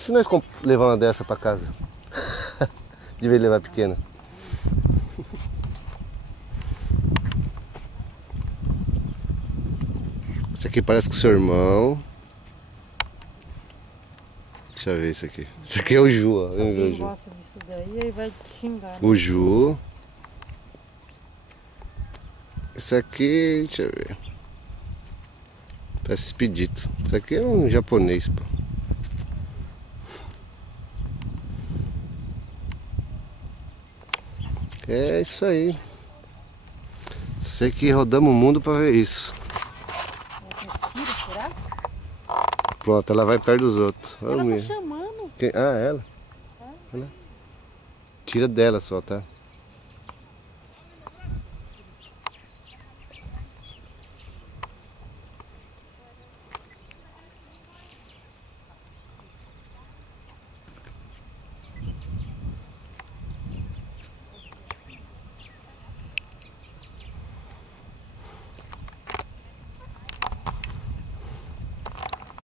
E se nós levar uma dessa pra casa? De vez de levar pequena. Esse aqui parece com o seu irmão. Deixa eu ver isso aqui. Esse aqui é o Ju, ó. Quem gosta disso daí, aí vai te xingar. O Ju. Esse aqui, deixa eu ver. Parece expedito. Isso aqui é um japonês, pô. É isso aí. Só sei que rodamos o mundo pra ver isso. Será? Pronto, ela vai perto dos outros. Ela tá chamando. Ah, ela? Ela? Tira dela só, tá?